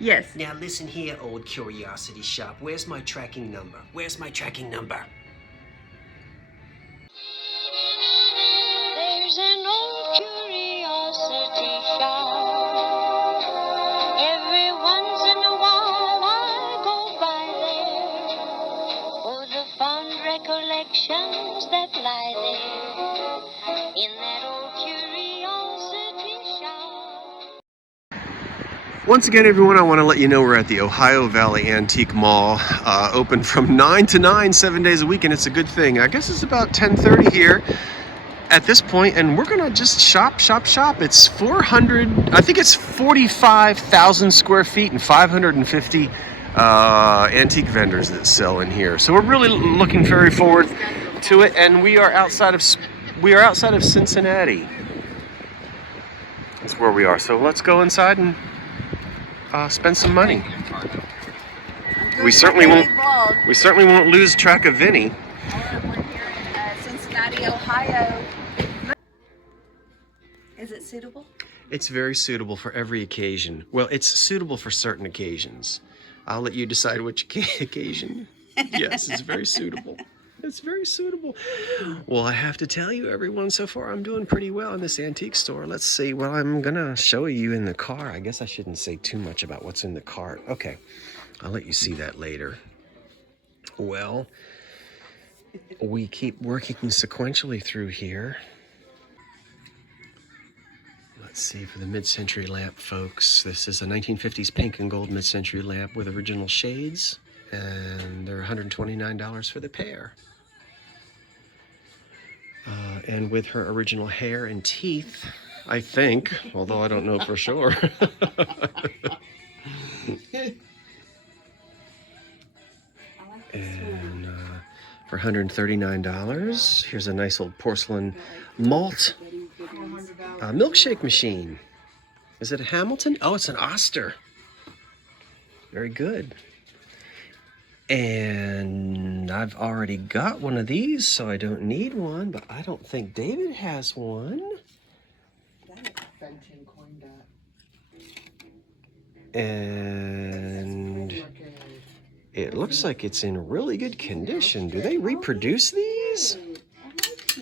Yes. Now listen here, old curiosity shop. Where's my tracking number? Where's my tracking number? There's an old curiosity shop. Every once in a while I go by there for the fond recollections that lie there in that old curiosity shop. Once again, everyone, I want to let you know we're at the Ohio Valley Antique Mall, open from 9 to 9, 7 days a week, and it's a good thing. I guess it's about 10:30 here at this point, and we're gonna just shop. It's 45,000 square feet and 550 antique vendors that sell in here. So we're really looking very forward to it, and we are outside of Cincinnati. That's where we are. So let's go inside and spend some money. We certainly won't lose track of Vinny. We're here in Cincinnati, Ohio. Is it suitable? It's very suitable for every occasion. Well, it's suitable for certain occasions. I'll let you decide which occasion. Yes, it's very suitable. It's very suitable. Well, I have to tell you, everyone, so far I'm doing pretty well in this antique store. Let's see. Well, I'm gonna show you in the car. I guess I shouldn't say too much about what's in the cart. Okay, I'll let you see that later. Well, we keep working sequentially through here. Let's see, for the mid-century lamp, folks. This is a 1950s pink and gold mid-century lamp with original shades, and they're $129 for the pair. And with her original hair and teeth, I think, although I don't know for sure. And for $139, here's a nice old porcelain malt milkshake machine. Is it a Hamilton? Oh, it's an Oster. Very good. And I've already got one of these, so I don't need one, but I don't think David has one. And it looks like it's in really good condition. Do they reproduce these?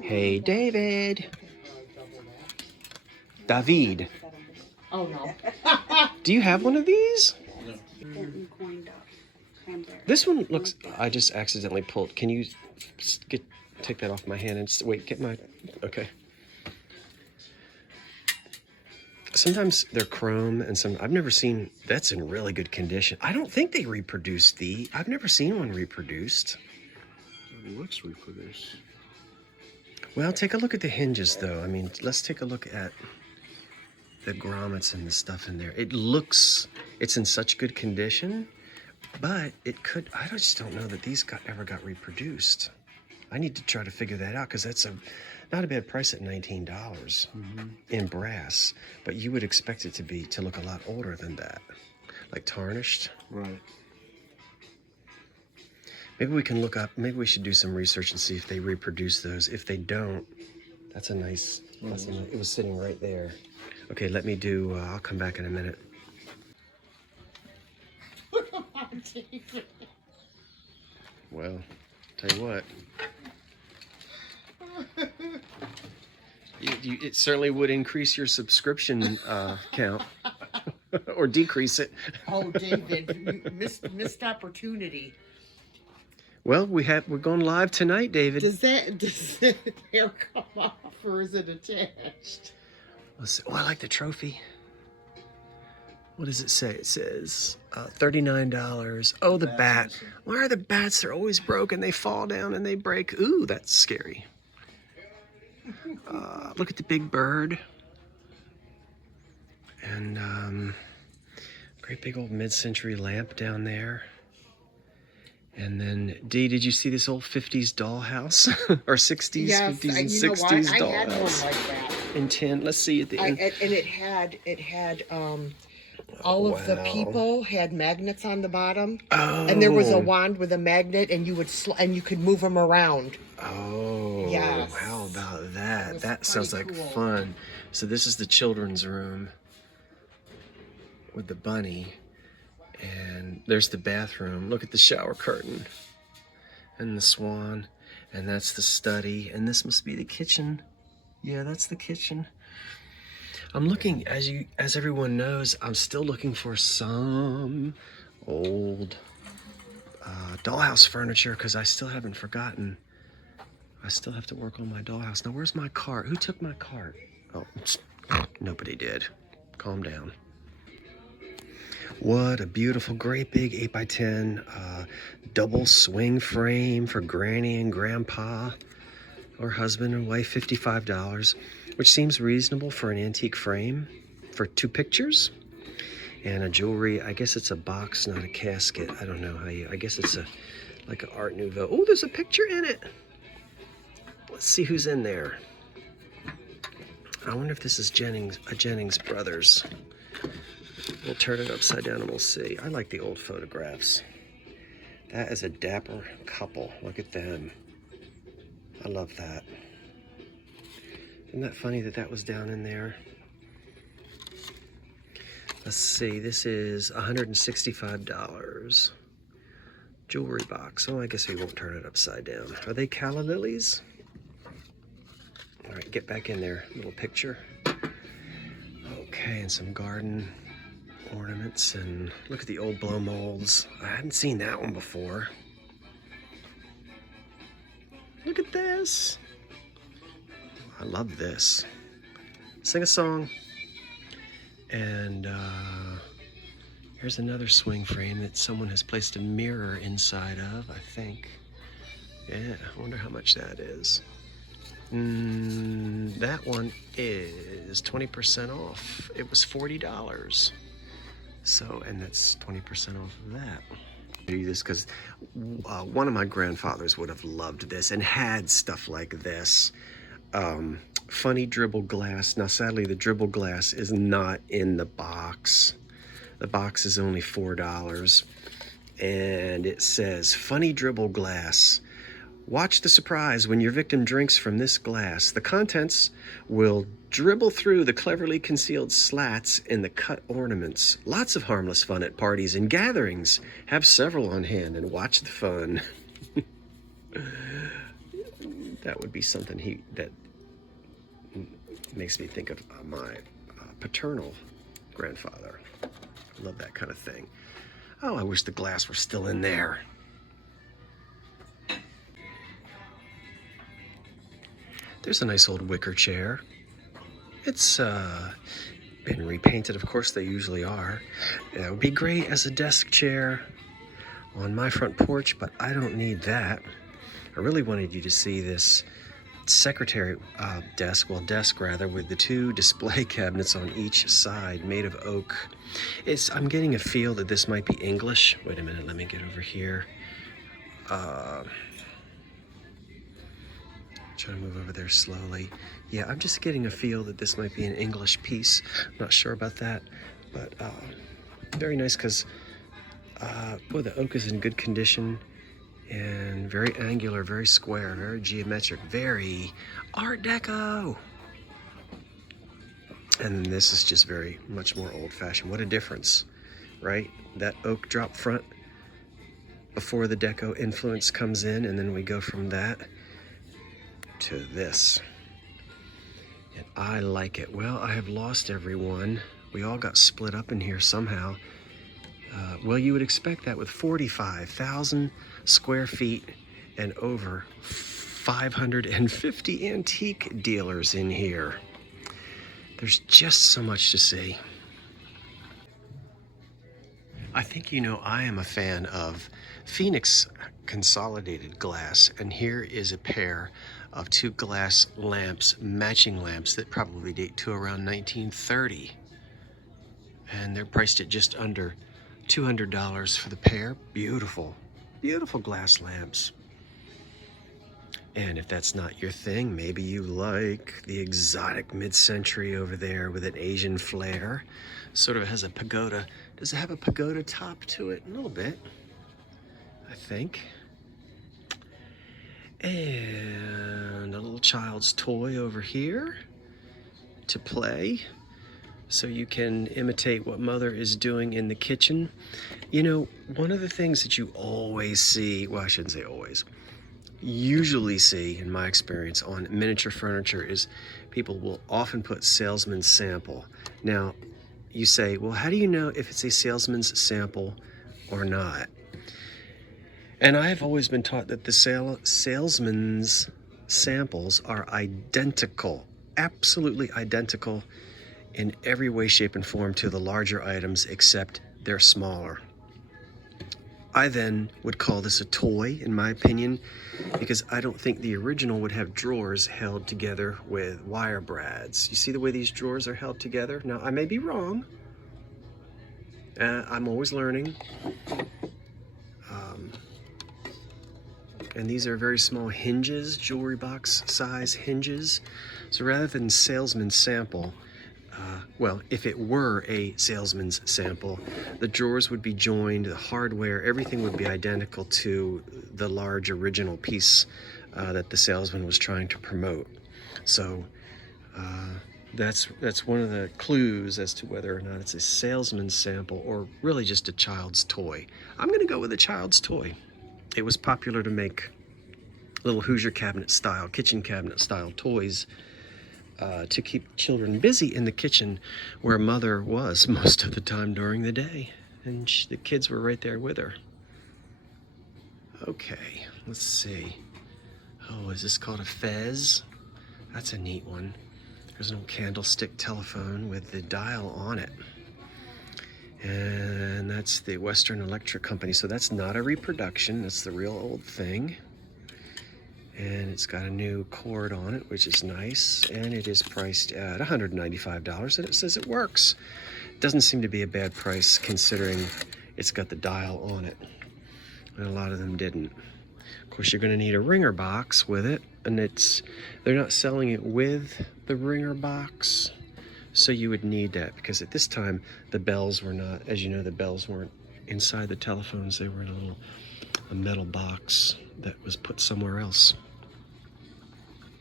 Hey, David. David. Oh, no. Do you have one of these? This one looks, I just accidentally pulled. Can you take that off my hand and wait, get my, okay. Sometimes they're chrome and I've never seen, that's in really good condition. I don't think they reproduced I've never seen one reproduced. It looks reproduced. Well, take a look at the hinges though. I mean, let's take a look at the grommets and the stuff in there. It looks, it's in such good condition, but it could, I just don't know that these ever got reproduced. I need to try to figure that out, because that's not a bad price at $19 in brass, but you would expect it to look a lot older than that, like tarnished. Right. Maybe we can look up, maybe we should do some research and see if they reproduce those. If they don't, that's a nice, it was sitting right there. Okay, let me do, I'll come back in a minute. Well, tell you what. It certainly would increase your subscription count. Or decrease it. Oh, David, you missed opportunity. Well, we're going live tonight, David. Does that hair come off, or is it attached? Let's see. Oh, I like the trophy. What does it say? It says $39. Oh, the bat. Why are the bats? They're always broken. They fall down and they break. Ooh, that's scary. Look at the big bird. And great big old mid-century lamp down there. And then, Dee, did you see this old 50s dollhouse? Or 60s, yes, 50s and 60s dollhouse? I had one like that. In tin. Let's see at the end. And it had all of the people had magnets on the bottom. Oh. And there was a wand with a magnet, and you could move them around. Oh. Yes. How about that? That sounds like cool. fun. So this is the children's room with the bunny. And there's the bathroom. Look at the shower curtain and the swan. And that's the study. And this must be the kitchen. Yeah, that's the kitchen. I'm looking, as everyone knows, I'm still looking for some old dollhouse furniture because I still haven't forgotten. I still have to work on my dollhouse. Now, where's my cart? Who took my cart? Oh, nobody did. Calm down. What a beautiful, great big 8x10 double swing frame for Granny and Grandpa, or husband and wife, $55, which seems reasonable for an antique frame for 2 pictures. And a jewelry, I guess it's a box, not a casket. I don't know how you, I guess it's like an Art Nouveau. Oh, there's a picture in it. Let's see who's in there. I wonder if this is Jennings Brothers. We'll turn it upside down and we'll see. I like the old photographs. That is a dapper couple. Look at them. I love that. Isn't that funny that that was down in there? Let's see, this is $165. Jewelry box. Oh, I guess we won't turn it upside down. Are they calla lilies? All right, get back in there. Little picture. Okay, and some garden ornaments, and look at the old blow molds. I hadn't seen that one before. Look at this. I love this. Sing a song. And here's another swing frame that someone has placed a mirror inside of, I think. Yeah, I wonder how much that is. That one is 20% off. It was $40. So, and that's 20% off of that. I do this because one of my grandfathers would have loved this and had stuff like this. Funny dribble glass. Now, sadly, the dribble glass is not in the box. The box is only $4. And it says, funny dribble glass. Watch the surprise when your victim drinks from this glass. The contents will dribble through the cleverly concealed slats in the cut ornaments. Lots of harmless fun at parties and gatherings. Have several on hand and watch the fun. That would be something that makes me think of my paternal grandfather. I love that kind of thing. Oh, I wish the glass were still in there. There's a nice old wicker chair. It's been repainted, of course they usually are. That would be great as a desk chair on my front porch, but I don't need that. I really wanted you to see this secretary desk with the 2 display cabinets on each side made of oak. I'm getting a feel that this might be English. Wait a minute, let me get over here. Trying to move over there slowly. Yeah, I'm just getting a feel that this might be an English piece. Not sure about that, but very nice because, boy, the oak is in good condition and very angular, very square, very geometric, very Art Deco. And this is just very much more old-fashioned. What a difference, right? That oak drop front before the Deco influence comes in, and then we go from that to this. And I like it. Well, I have lost everyone. We all got split up in here somehow. Well, you would expect that with 45,000 square feet and over 550 antique dealers in here. There's just so much to see. I think you know I am a fan of Phoenix consolidated glass, and here is a pair of 2 glass lamps, matching lamps that probably date to around 1930. And they're priced at just under $200 for the pair. Beautiful, beautiful glass lamps. And if that's not your thing, maybe you like the exotic mid-century over there with an Asian flair. Sort of has a pagoda. Does it have a pagoda top to it? A little bit, I think. And a little child's toy over here to play. so you can imitate what Mother is doing in the kitchen. You know, one of the things that you always see, well, I shouldn't say always, usually see in my experience on miniature furniture is people will often put salesman's sample. Now, you say, well, how do you know if it's a salesman's sample or not? And I have always been taught that the salesman's samples are identical, absolutely identical in every way, shape, and form to the larger items, except they're smaller. I then would call this a toy, in my opinion, because I don't think the original would have drawers held together with wire brads. You see the way these drawers are held together? Now, I may be wrong. I'm always learning. And these are very small hinges, jewelry box size hinges. So rather than salesman's sample, well, if it were a salesman's sample, the drawers would be joined, the hardware, everything would be identical to the large original piece that the salesman was trying to promote. So that's one of the clues as to whether or not it's a salesman's sample or really just a child's toy. I'm gonna go with a child's toy. It was popular to make little Hoosier cabinet style, kitchen cabinet style toys to keep children busy in the kitchen where Mother was most of the time during the day. And the kids were right there with her. Okay, let's see. Oh, is this called a fez? That's a neat one. There's an old candlestick telephone with the dial on it. And that's the Western Electric Company. So that's not a reproduction, that's the real old thing. And it's got a new cord on it, which is nice. And it is priced at $195, and it says it works. Doesn't seem to be a bad price considering it's got the dial on it. And a lot of them didn't. Of course, you're gonna need a ringer box with it, and they're not selling it with the ringer box. So you would need that, because at this time, the bells were not, as you know, the bells weren't inside the telephones. They were in a metal box that was put somewhere else.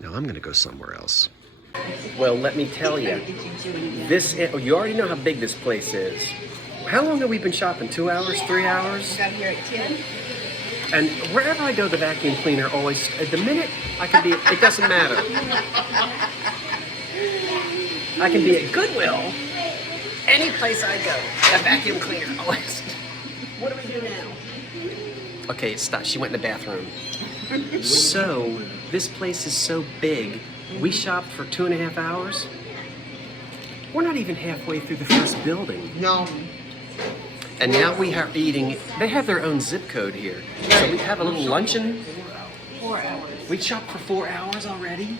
Now I'm gonna go somewhere else. Well, let me tell you, you already know how big this place is. How long have we been shopping? 2 hours, 3 hours? Got here at 10. And wherever I go, the vacuum cleaner always, the minute I can be, it doesn't matter. I can be at Goodwill, any place I go, the vacuum cleaner always. What do we do now? Okay, stop. She went in the bathroom. So, this place is so big, we shopped for 2.5 hours. We're not even halfway through the first building. No. And now we are eating, they have their own zip code here. So we have a little luncheon. 4 hours. We shopped for 4 hours already?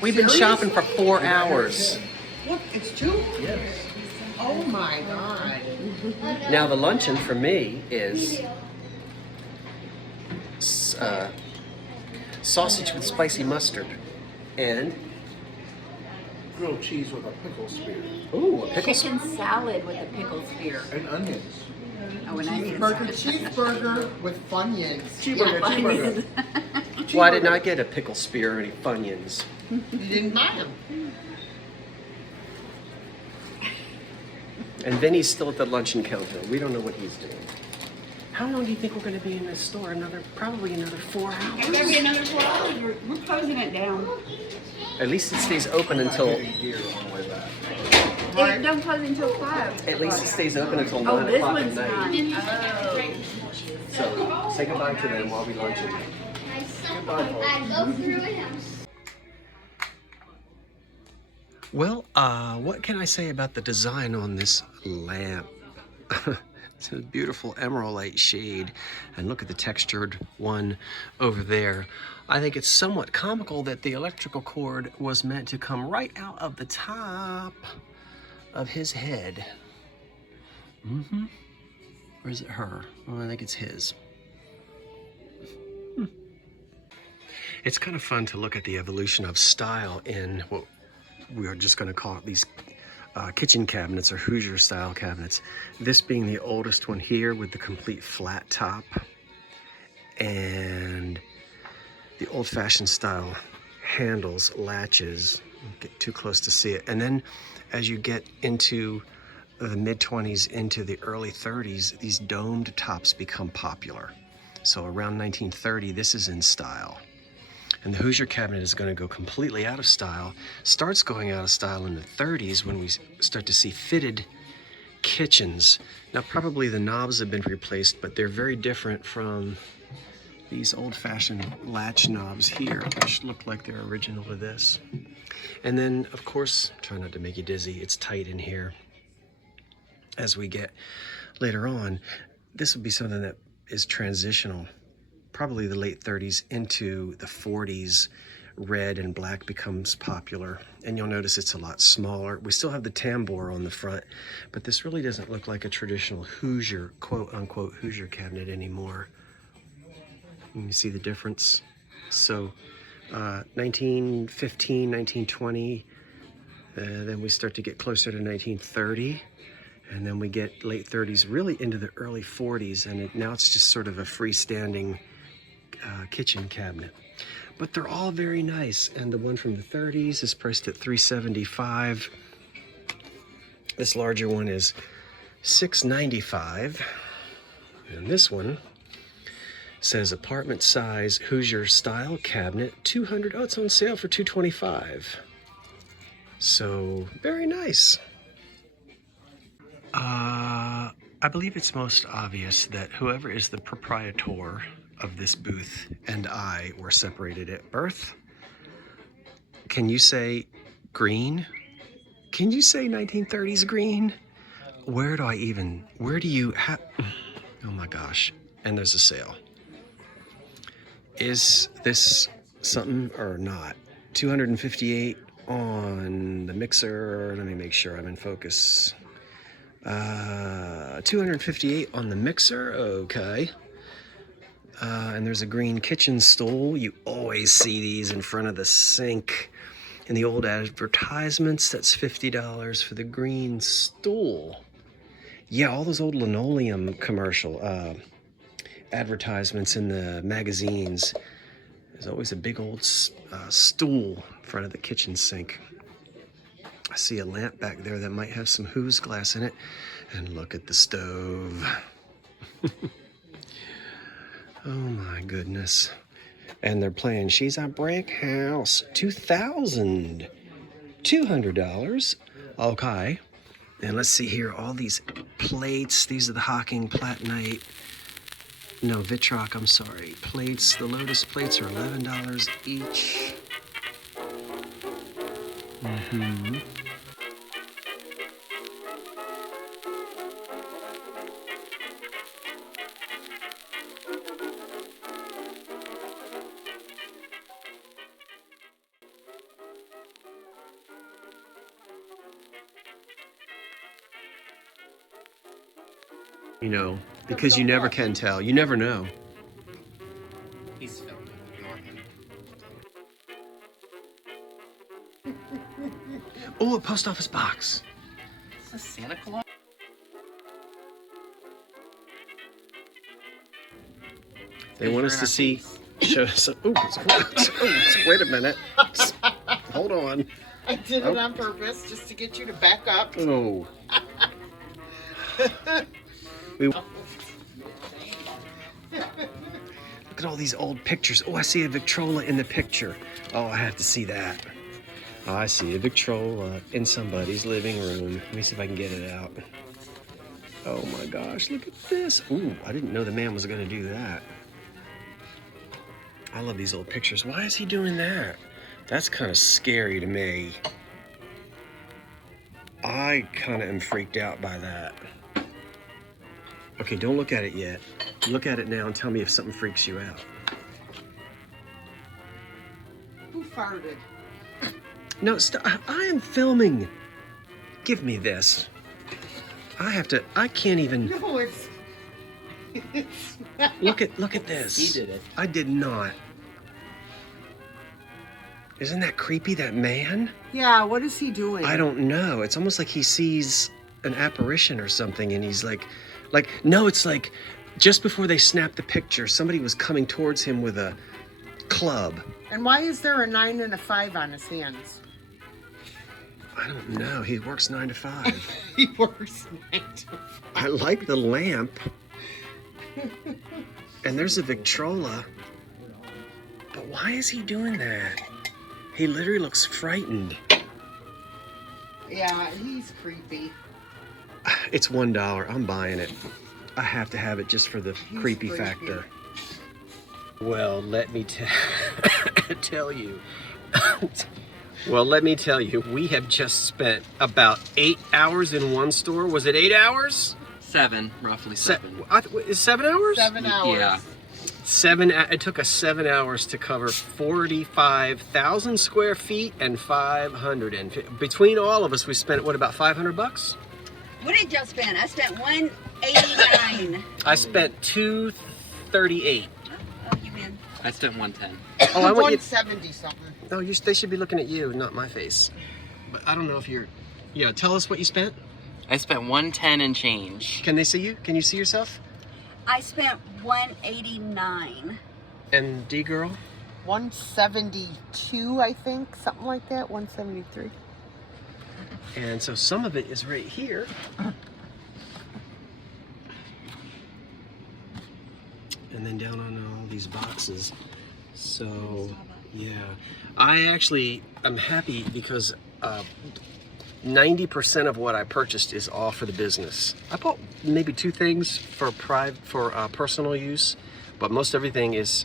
We've been shopping for 4 hours. What? It's 2? Yes. Oh my God. Now the luncheon for me is sausage with spicy mustard and Grilled cheese with a pickle spear ooh, a pickle. Chicken salad with a pickle spear. and onions. Oh, and onions. Cheeseburger with Funyuns. Cheeseburger. Why didn't I get a pickle spear or any Funyuns? You didn't buy them. And Vinny's still at the luncheon counter. We don't know what he's doing. How long do you think we're going to be in this store? Probably another 4 hours. It's gonna be another 4 hours. We're closing it down. At least it stays open until. Gear on the way back. It don't close until 5. At least it stays open until 9 Oh, this o'clock one's at not. night. Oh. So say goodbye to them while we luncheon. Well, what can I say about the design on this lamp? It's a beautiful emeraldite shade, and look at the textured one over there. I think it's somewhat comical that the electrical cord was meant to come right out of the top of his head. Mm-hmm. Or is it her? Oh, I think it's his. It's kind of fun to look at the evolution of style in what we are just going to call it these kitchen cabinets or Hoosier style cabinets. This being the oldest one here with the complete flat top, and the old-fashioned style handles, latches, Don't get too close to see it. And then as you get into the mid-20s into the early 30s, these domed tops become popular. So around 1930, this is in style. And the Hoosier cabinet is going to go completely out of style. Starts going out of style in the 30s when we start to see fitted kitchens. Now probably the knobs have been replaced, but they're very different from these old-fashioned latch knobs here, which look like they're original to this. And then, of course, try not to make you dizzy, it's tight in here. As we get later on, this will be something that is transitional, probably the late 30s into the 40s. Red and black becomes popular, and you'll notice it's a lot smaller. We still have the tambour on the front, but this really doesn't look like a traditional Hoosier, quote-unquote Hoosier cabinet anymore. You see the difference? So 1915, 1920, then we start to get closer to 1930, and then we get late 30s, really into the early 40s, and now it's just sort of a freestanding kitchen cabinet. But they're all very nice, and the one from the 30s is priced at $375. This larger one is $695, and this one says apartment size Hoosier style cabinet, $200. Oh, it's on sale for $225. So very nice. I believe it's most obvious that whoever is the proprietor of this booth and I were separated at birth. Can you say green? Can you say 1930s green? Where do you have, oh my gosh, and there's a sale. Is this something or not? 258 on the mixer. Let me make sure I'm in focus. 258 on the mixer, okay. And there's a green kitchen stool. You always see these in front of the sink. In the old advertisements, that's $50 for the green stool. Yeah, all those old linoleum commercial advertisements in the magazines. There's always a big old stool in front of the kitchen sink. I see a lamp back there that might have some Who's glass in it. And look at the stove. Oh my goodness. And they're playing She's a Brick House, $2,200. Okay. And let's see here, all these plates. These are the Hocking Platinite. No, Vitroc, I'm sorry. Plates, the Lotus plates are $11 each. Mm-hmm. You know, because you never can tell. You never know. He's filming. Oh, a post office box. Is this Santa Claus? They want us to see. Show us. Wait a minute. Hold on. I did it on purpose just to get you to back up. Oh. Look at all these old pictures. Oh, I see a Victrola in the picture. Oh, I have to see that. Oh, I see a Victrola in somebody's living room. Let me see if I can get it out. Oh my gosh, look at this. Ooh, I didn't know the man was gonna do that. I love these old pictures. Why is he doing that? That's kind of scary to me. I kind of am freaked out by that. Okay, don't look at it yet. Look at it now and tell me if something freaks you out. Who farted? No, stop. I am filming. Give me this. I can't even. No, it's not. Look at this. He did it. I did not. Isn't that creepy, that man? Yeah, what is he doing? I don't know. It's almost like he sees an apparition or something and he's like, no, it's like just before they snapped the picture, somebody was coming towards him with a club. And why is there a 9 and a 5 on his hands? I don't know. He works 9 to 5. He works 9 to 5. I like the lamp. And there's a Victrola. But why is he doing that? He literally looks frightened. Yeah, he's creepy. It's $1. I'm buying it. I have to have it just for the He's creepy creepy. factor. Well, let me tell you. Well, let me tell you, we have just spent about 8 hours in one store. Was it 8 hours? 7, roughly 7. Is 7 hours? 7 hours. Yeah. It took us 7 hours to cover 45,000 square feet and 550. Between all of us, we spent, what, about $500? What did y'all spend? I spent $189. I spent $238. Oh, you win. I spent 110. Oh, I want you. 170 something. No, they should be looking at you, not my face. But I don't know if you're. Yeah, tell us what you spent. I spent 110 and change. Can they see you? Can you see yourself? I spent $189. And D girl? 172, I think, something like that. 173. And so some of it is right here. And then down on all these boxes. So, yeah. I actually am happy because 90% of what I purchased is all for the business. I bought maybe 2 things for personal use, but most everything is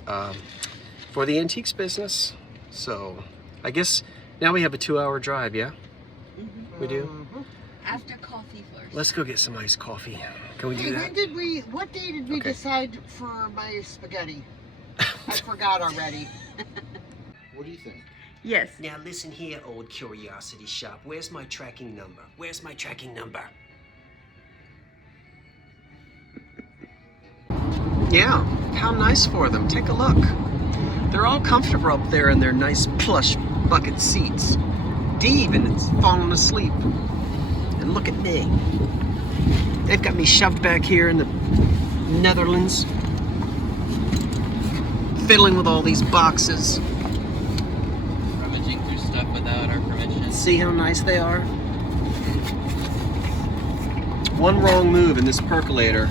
for the antiques business. So, I guess now we have a 2-hour drive, yeah? We do? After coffee first. Let's go get some iced coffee. Can we do Hey, that? what day did we Okay. decide for my spaghetti? I forgot already. What do you think? Yes. Now listen here, old curiosity shop. Where's my tracking number? Where's my tracking number? Yeah, how nice for them. Take a look. They're all comfortable up there in their nice plush bucket seats. D even is falling asleep. And look at me. They've got me shoved back here in the Netherlands, fiddling with all these boxes. Rummaging through stuff without our permission. See how nice they are? One wrong move and this percolator